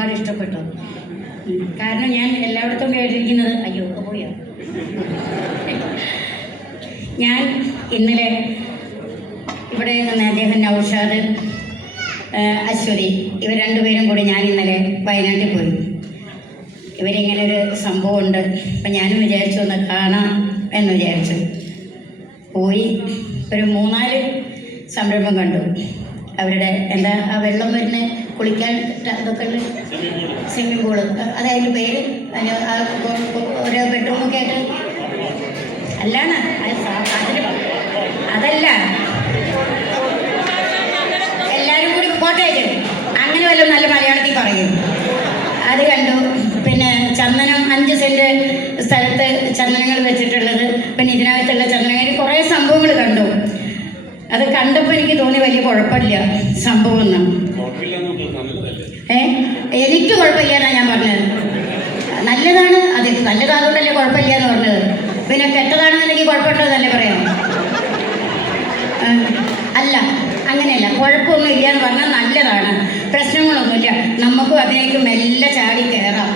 ഒരുപാട് ഇഷ്ടപ്പെട്ടു. കാരണം ഞാൻ എല്ലായിടത്തും കേട്ടിരിക്കുന്നത് അയ്യോ പോയോ. ഞാൻ ഇന്നലെ ഇവിടെ നിന്ന് അദ്ദേഹം നൗഷാദ്, അശ്വതി, ഇവർ രണ്ടുപേരും കൂടി ഞാൻ ഇന്നലെ വയനാട്ടിൽ പോയി. ഇവരിങ്ങനെ ഒരു സംഭവമുണ്ട്, അപ്പം ഞാനും വിചാരിച്ചു ഒന്ന് കാണാം എന്ന് വിചാരിച്ചു. പോയി ഒരു 3-4 സംരംഭം കണ്ടു. അവരുടെ എന്താ ആ വെള്ളം വരുന്ന കുളിക്കാൻ ഇതൊക്കെ ഉള്ള സ്വിമ്മിംഗ് പൂള്, അതായത് പേര് ഓരോ ബെഡ്റൂമൊക്കെ ആയിട്ട് അല്ലാണ് അതല്ല, എല്ലാവരും കൂടി കോട്ടേജ് അങ്ങനെ വല്ലതും നല്ല മലയാളത്തിൽ പറയും. അത് കണ്ടു. പിന്നെ ചന്ദനം 5 സെൻറ്റ് സ്ഥലത്ത് ചന്ദനങ്ങൾ വെച്ചിട്ടുള്ളത്, പിന്നെ ഇതിനകത്തുള്ള ചന്ദനങ്ങൾ, കുറേ സംഭവങ്ങൾ കണ്ടു. അത് കണ്ടപ്പോൾ എനിക്ക് തോന്നി വലിയ കുഴപ്പമില്ല സംഭവമൊന്നും. എനിക്ക് കുഴപ്പമില്ല എന്നാണ് ഞാൻ പറഞ്ഞത്. നല്ലതാണ്, അത് നല്ലതാതുകൊണ്ടല്ലേ കുഴപ്പമില്ല എന്ന് പറഞ്ഞത്. പിന്നെ കെട്ടതാണെന്നുണ്ടെങ്കിൽ കുഴപ്പമുണ്ടോന്നല്ലേ പറയാം. അല്ല, അങ്ങനെയല്ല, കുഴപ്പമൊന്നും ഇല്ല എന്ന് പറഞ്ഞാൽ നല്ലതാണ്, പ്രശ്നങ്ങളൊന്നുമില്ല. നമുക്കും അതിലേക്ക് മെല്ലെ ചാടി കയറാം.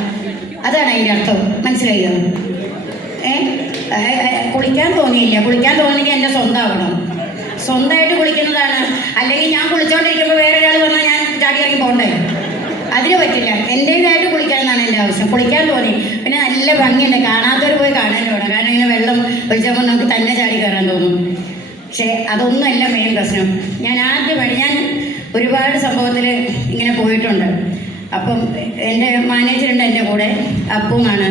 അതാണ് അതിൻ്റെ അർത്ഥം. മനസ്സിലായോ? കുളിക്കാൻ തോന്നിയില്ല. കുളിക്കാൻ തോന്നിയെങ്കിൽ എൻ്റെ സ്വന്തമാവണം. സ്വന്തമായിട്ട് കുളിക്കുന്നതാണ്. അല്ലെങ്കിൽ ഞാൻ കുളിച്ചോണ്ടിരിക്കുമ്പോൾ വേറെ ഒരാൾ വന്നാൽ ഞാൻ ചാടി ഇറങ്ങി പോകണ്ടേ? അതിന് പറ്റില്ല. എൻ്റേതായിട്ട് കുളിക്കണം എന്നാണ് എൻ്റെ ആവശ്യം. കുളിക്കാൻ തോന്നി. പിന്നെ നല്ല ഭംഗിയുണ്ട്, കാണാത്തവർ പോയി കാണാൻ വേണം. കാരണം ഇങ്ങനെ വെള്ളം ഒഴിച്ചപ്പോൾ നമുക്ക് തന്നെ ചാടി കയറാൻ തോന്നും. പക്ഷേ അതൊന്നുമല്ല മെയിൻ പ്രശ്നം. ഞാൻ ഒരുപാട് സംഭവത്തിൽ ഇങ്ങനെ പോയിട്ടുണ്ട്. അപ്പം എൻ്റെ മാനേജറുണ്ട് എൻ്റെ കൂടെ, അപ്പു എന്നാണ്.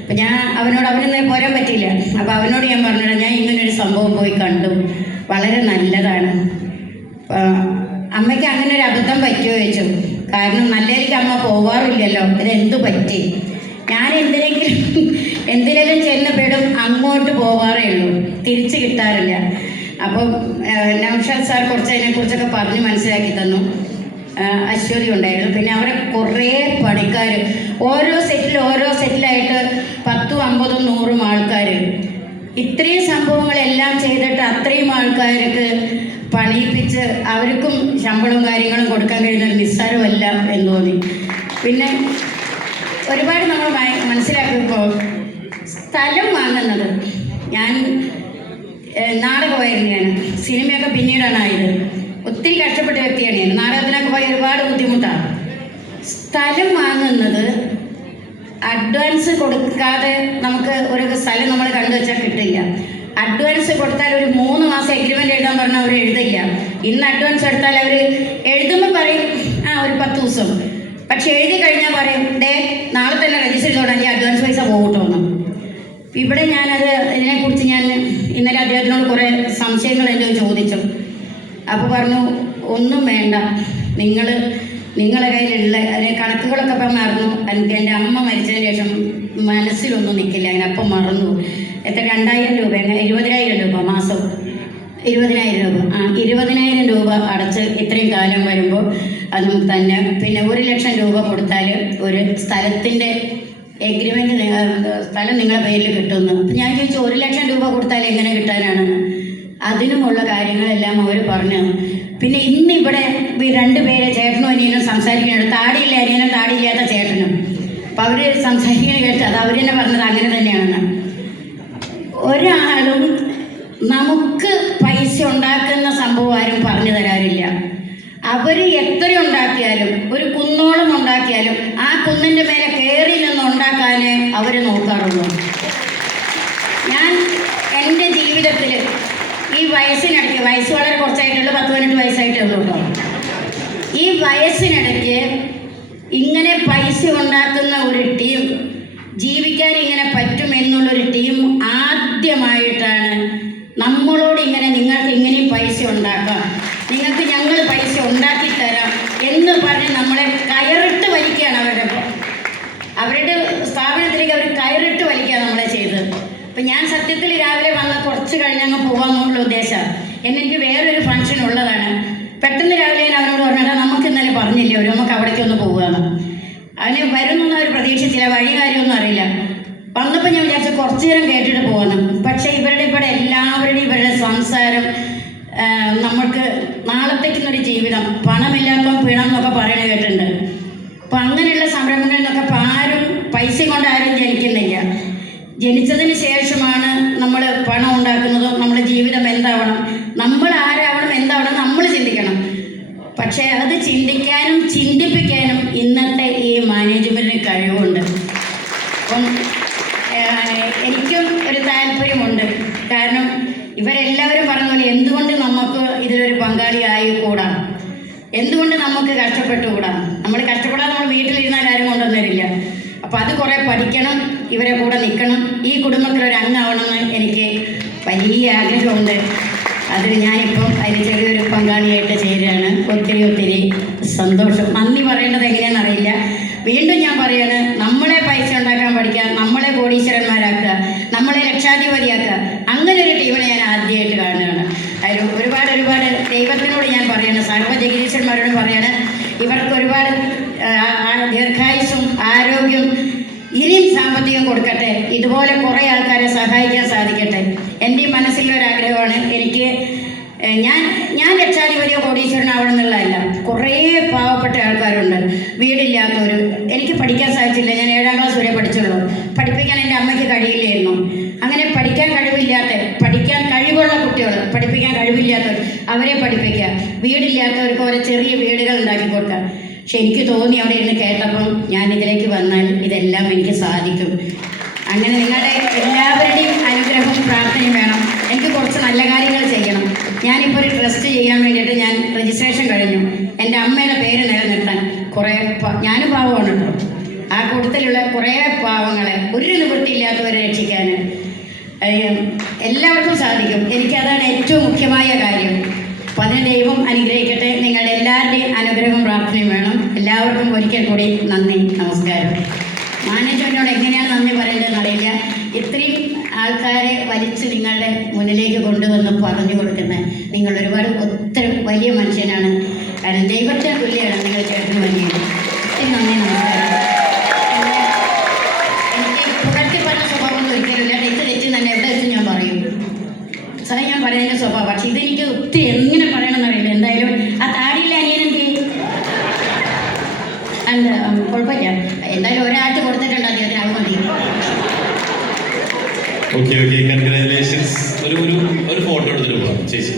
അപ്പം അവനൊന്നും പോരാൻ പറ്റില്ല. അപ്പോൾ അവനോട് ഞാൻ പറഞ്ഞിട്ട് ഞാൻ ഇങ്ങനൊരു സംഭവം പോയി കണ്ടു, വളരെ നല്ലതാണ്. അമ്മയ്ക്ക് അങ്ങനെ ഒരു അബദ്ധം പറ്റുമോ ചോദിച്ചു. കാരണം നല്ലതിലേക്ക് അമ്മ പോവാറില്ലല്ലോ. ഇതെന്തു പറ്റി? ഞാൻ എന്തിനെങ്കിലും ചെന്ന് പെടും, അങ്ങോട്ട് പോവാറേ ഉള്ളൂ, തിരിച്ച് കിട്ടാറില്ല. അപ്പം നൗഷാദ് സാർ കുറച്ച് അതിനെക്കുറിച്ചൊക്കെ പറഞ്ഞ് മനസ്സിലാക്കി തന്നു. അശ്വതി ഉണ്ടായിരുന്നു. പിന്നെ അവരെ കുറേ പണിക്കാർ, ഓരോ സെറ്റിലായിട്ട് 10, 50, 100 ആൾക്കാർ. ഇത്രയും സംഭവങ്ങളെല്ലാം ചെയ്തിട്ട് അത്രയും ആൾക്കാർക്ക് പണിയിപ്പിച്ച് അവർക്കും ശമ്പളവും കാര്യങ്ങളും കൊടുക്കാൻ കഴിയുന്നത് നിസ്സാരമല്ല എന്ന് തോന്നി. പിന്നെ ഒരുപാട് നമ്മൾ മനസ്സിലാക്കുമ്പോൾ സ്ഥലം വാങ്ങുന്നത്, ഞാൻ നാടകമായിരുന്നു, ഞാൻ സിനിമയൊക്കെ പിന്നീടാണ് ആയത്. ഒത്തിരി കഷ്ടപ്പെട്ട വ്യക്തിയാണ് ഞാൻ. നാടകത്തിനൊക്കെ പോയി ഒരുപാട് ബുദ്ധിമുട്ടാണ്. സ്ഥലം വാങ്ങുന്നത് അഡ്വാൻസ് കൊടുക്കാതെ നമുക്ക് ഒരു സ്ഥലം നമ്മൾ കണ്ടുവച്ചാൽ കിട്ടില്ല. അഡ്വാൻസ് കൊടുത്താൽ ഒരു 3 മാസം എഗ്രിമെൻ്റ് എഴുതാൻ പറഞ്ഞാൽ അവർ എഴുതില്ല. ഇന്ന് അഡ്വാൻസ് എടുത്താൽ അവർ എഴുതുമ്പോൾ പറയും ഒരു 10 ദിവസം. പക്ഷെ എഴുതി കഴിഞ്ഞാൽ പറയും നാളെ തന്നെ രജിസ്റ്റർ ചെയ്തോളാം, അഡ്വാൻസ് പൈസ പോകട്ടോന്ന്. ഇവിടെ ഇതിനെക്കുറിച്ച് ഞാൻ ഇന്നലെ അദ്ദേഹത്തിനോട് കുറേ സംശയങ്ങൾ എൻ്റെ ചോദിച്ചു. അപ്പോൾ പറഞ്ഞു, ഒന്നും വേണ്ട, നിങ്ങളുടെ കയ്യിലുള്ള കണക്കുകളൊക്കെ അപ്പം മറന്നു. എനിക്ക് എൻ്റെ അമ്മ മരിച്ചതിന് ശേഷം മനസ്സിലൊന്നും നിൽക്കില്ല, അതിനപ്പം മറന്നു. എത്ര 2000 രൂപ, 20,000 രൂപ മാസം, 20,000 രൂപ 20,000 രൂപ അടച്ച് ഇത്രയും കാലം വരുമ്പോൾ അത് നമുക്ക് തന്നെ. പിന്നെ 1,00,000 രൂപ കൊടുത്താൽ ഒരു സ്ഥലത്തിൻ്റെ എഗ്രിമെൻ്റ്, സ്ഥലം നിങ്ങളുടെ പേരിൽ കിട്ടുന്നു. അപ്പം ഞാൻ ചോദിച്ചു, 1,00,000 രൂപ കൊടുത്താൽ എങ്ങനെ കിട്ടാനാണെന്ന്. അതിനുമുള്ള കാര്യങ്ങളെല്ലാം അവർ പറഞ്ഞു. പിന്നെ ഇന്നിവിടെ 2 പേര്, ചേട്ടനും അനിയനും സംസാരിക്കുന്നുണ്ട്. താടിയില്ല അനിയനും, താടിയില്ലാത്ത ചേട്ടനും. അപ്പം അവർ സംസാരിക്കുന്നത് കേട്ട് അത് അവർ തന്നെ പറഞ്ഞത് അങ്ങനെ തന്നെയാണെന്ന്. ഒരാളും നമുക്ക് പൈസ ഉണ്ടാക്കുന്ന സംഭവം ആരും പറഞ്ഞു തരാറില്ല. അവർ എത്ര ഉണ്ടാക്കിയാലും, ഒരു കുന്നോളം ഉണ്ടാക്കിയാലും ആ കുന്നിൻ്റെ മേലെ കയറി നിന്ന് ഉണ്ടാക്കാനേ അവർ നോക്കാറുള്ളൂ. ഞാൻ എൻ്റെ ജീവിതത്തിൽ ഈ വയസ്സിനിടയ്ക്ക്, വയസ്സ് വളരെ കുറച്ചായിട്ടുള്ളൂ, 10-18 വയസ്സായിട്ടേ ഉള്ളൂ കേട്ടോ. ഈ വയസ്സിനിടയ്ക്ക് ഇങ്ങനെ പൈസ ഉണ്ടാക്കുന്ന ഒരു ടീം, ജീവിക്കാൻ ഇങ്ങനെ പറ്റുമെന്നുള്ളൊരു ടീം ആദ്യമായിട്ടാണ് നമ്മളോട് നിങ്ങൾക്ക് ഇങ്ങനെയും പൈസ ഉണ്ടാക്കാം, നിങ്ങൾക്ക് ഞങ്ങൾ പൈസ ഉണ്ടാക്കി തരാം എന്ന് പറഞ്ഞ് നമ്മളെ കയറിട്ട് വലിക്കുകയാണ്. അവരുടെ സ്ഥാപനത്തിലേക്ക് അവർ കയറിട്ട് വലിക്കുക നമ്മളെ ചെയ്തത്. അപ്പം ഞാൻ സത്യത്തിൽ രാവിലെ വന്ന് കുറച്ച് കഴിഞ്ഞങ്ങ് പോകാമെന്നുള്ള ഉദ്ദേശം. എനിക്ക് വേറൊരു ഫംഗ്ഷൻ ഉള്ളതാണ്. പെട്ടെന്ന് രാവിലെ ഞാൻ അവരോട് പറഞ്ഞാൽ നമുക്ക് ഇന്നലെ പറഞ്ഞില്ലേ നമുക്ക് അവിടേക്ക് ഒന്ന് പോവുകയാണ്. അവന് വരുന്നൊന്നും അവർ പ്രതീക്ഷിച്ചില്ല, വഴി കാര്യമൊന്നും അറിയില്ല. വന്നപ്പോൾ ഞാൻ വിചാരിച്ചു കുറച്ചു നേരം കേട്ടിട്ട് പോകണം. പക്ഷേ ഇവിടെ എല്ലാവരുടെയും ഇവരുടെ സംസാരം നമ്മൾക്ക് നാളത്തേക്കുന്നൊരു ജീവിതം, പണമില്ലാത്തപ്പം പിണം എന്നൊക്കെ പറയണ കേട്ടിട്ടുണ്ട്. അപ്പം അങ്ങനെയുള്ള സംരംഭങ്ങളിൽ നിന്നൊക്കെ ഇപ്പം ആരും പൈസ കൊണ്ട് ആരും ജനിക്കുന്നില്ല. ജനിച്ചതിന് ശേഷമാണ് നമ്മൾ പണം ഉണ്ടാക്കുന്നതും നമ്മുടെ ജീവിതം എന്താവണം, നമ്മൾ ആരാവണം, എന്താവണം നമ്മൾ ചിന്തിക്കണം. പക്ഷേ അത് ചിന്തിക്കാനും ചിന്തിപ്പിക്കാനും ഇന്നത്തെ ഈ മാനേജ്മെൻറ്റിന് കഴിവുണ്ട്. അപ്പം എനിക്കും ഒരു താല്പര്യമുണ്ട്. കാരണം ഇവരെല്ലാവരും പറഞ്ഞ പോലെ എന്തുകൊണ്ട് നമുക്ക് ഇതിലൊരു പങ്കാളിയായി കൂടാ, എന്തുകൊണ്ട് നമുക്ക് കഷ്ടപ്പെട്ടുകൂടാ. നമ്മൾ കഷ്ടപ്പെടാതെ നമ്മൾ വീട്ടിലിരുന്നാൽ ആരും കൊണ്ടൊന്നും തരില്ല. അപ്പോൾ അത് കുറേ പഠിക്കണം, ഇവരെ കൂടെ നിൽക്കണം, ഈ കുടുംബത്തിലൊരു അംഗമാവണമെന്ന് എനിക്ക് വലിയ ആഗ്രഹമുണ്ട്. അതിൽ ഞാനിപ്പം അതിൽ ചെറിയൊരു പങ്കാളിയായിട്ട് ചേരുകയാണ്. ഒത്തിരി ഒത്തിരി സന്തോഷം. നന്ദി പറയേണ്ടത് എങ്ങനെയാണെന്നറിയില്ല. വീണ്ടും ഞാൻ പറയാണ്, നമ്മളെ പൈസ ഉണ്ടാക്കാൻ പഠിക്കുക, നമ്മളെ കോടീശ്വരന്മാരാക്കുക, നമ്മളെ ലക്ഷാധിപതിയാക്കുക. അങ്ങനെ ഒരു ടീമിനെ ഞാൻ ആദ്യമായിട്ട് കാണുകയാണ്. അതിൽ ഒരുപാട് ദൈവത്തിനോട് ഞാൻ പറയാണ്, സർവ്വജഗീശ്വരന്മാരോട് പറയാണ്, ഇവർക്ക് ഒരുപാട് ദീർഘായുസ്സും ആരോഗ്യം ഇനിയും സാമ്പത്തികം കൊടുക്കട്ടെ, ഇതുപോലെ കുറേ ആൾക്കാരെ സഹായിക്കാൻ സാധിക്കട്ടെ. എൻ്റെ മനസ്സിലൊരാഗ്രഹമാണ്. എനിക്ക് ഞാൻ ലക്ഷാധിപതിയോ കോടീശ്വരനാവണം എന്നുള്ളതല്ല. കുറേ പാവപ്പെട്ട ആൾക്കാരുണ്ട്, വീടില്ലാത്തവർ. എനിക്ക് പഠിക്കാൻ സാധിച്ചില്ല, ഞാൻ 7ാം ക്ലാസ് വരെ പഠിച്ചുള്ളൂ. പഠിപ്പിക്കാൻ എൻ്റെ അമ്മയ്ക്ക് കഴിയില്ലായിരുന്നു. അങ്ങനെ പഠിക്കാൻ കഴിവുള്ള കുട്ടികൾ, പഠിപ്പിക്കാൻ കഴിവില്ലാത്തവർ, അവരെ പഠിപ്പിക്കുക. വീടില്ലാത്തവർക്ക് ഓരോ ചെറിയ വീടുകൾ ഉണ്ടാക്കി കൊടുക്കുക. പക്ഷെ എനിക്ക് തോന്നി അവിടെ ഇരുന്ന് കേട്ടപ്പം ഞാൻ ഇതിലേക്ക് വന്നാൽ ഇതെല്ലാം എനിക്ക് സാധിക്കും. അങ്ങനെ നിങ്ങളുടെ എല്ലാവരുടെയും അനുഗ്രഹവും പ്രാർത്ഥനയും വേണം. എനിക്ക് കുറച്ച് നല്ല കാര്യങ്ങൾ ചെയ്യണം. ഞാനിപ്പോൾ ഒരു ട്രസ്റ്റ് ചെയ്യാൻ വേണ്ടിയിട്ട് ഞാൻ രജിസ്ട്രേഷൻ കഴിഞ്ഞു. എൻ്റെ അമ്മയുടെ പേര് നിലനിർത്താൻ ഞാനും പാവമാണ് കേട്ടോ. ആ കൂട്ടത്തിലുള്ള കുറേ പാവങ്ങളെ, ഒരു നിവൃത്തിയില്ലാത്തവരെ രക്ഷിക്കാൻ എല്ലാവർക്കും സാധിക്കും. എനിക്കതാണ് ഏറ്റവും മുഖ്യമായ കാര്യം. അപ്പോൾ അതിന് ദൈവം അനുഗ്രഹിക്കട്ടെ. നിങ്ങളുടെ എല്ലാവരുടെയും അനുഗ്രഹവും പ്രാർത്ഥനയും വേണം. എല്ലാവർക്കും ഒരിക്കൽ കൂടി നന്ദി, നമസ്കാരം. മാനേജ്മെൻറ്റിനോട് എങ്ങനെയാണ് നന്ദി പറയേണ്ടതെന്ന് അറിയില്ല. ഇത്രയും ആൾക്കാരെ വലിച്ച് നിങ്ങളുടെ മുന്നിലേക്ക് കൊണ്ടുവന്ന് പറഞ്ഞു കൊടുക്കുന്ന നിങ്ങൾ ഒത്തിരി വലിയ മനുഷ്യനാണ്. കാരണം ദൈവത്തിന് തുല്യമാണ് നിങ്ങൾ ചേട്ടന് വലിയത്. ഒത്തിരി നന്ദി, നമസ്കാരം. എനിക്ക് പുകഴ്ത്തി പറഞ്ഞ സ്വഭാവമൊന്നും ഒരിക്കലില്ല. തെറ്റ് തന്നെ എവിടെ വെച്ച് ഞാൻ പറയും. സാറേ, ഞാൻ പറയുന്നതിൻ്റെ സ്വഭാവം. പക്ഷെ ഇതെനിക്ക് ഒത്തിരി എങ്ങനെ പറയണമെന്ന് അറിയില്ല. എന്തായാലും ആ താടിയില്ല അനിയനെന്ത് എന്താ കുഴപ്പമില്ല. എന്തായാലും ഒരാഴ്ച കൊടുത്തിട്ടുണ്ട് അദ്ദേഹത്തിന്, അത് മതി. Okay, congratulations. ഒരു ഫോട്ടോ എടുത്തിട്ട് പോവാം ചേച്ചി.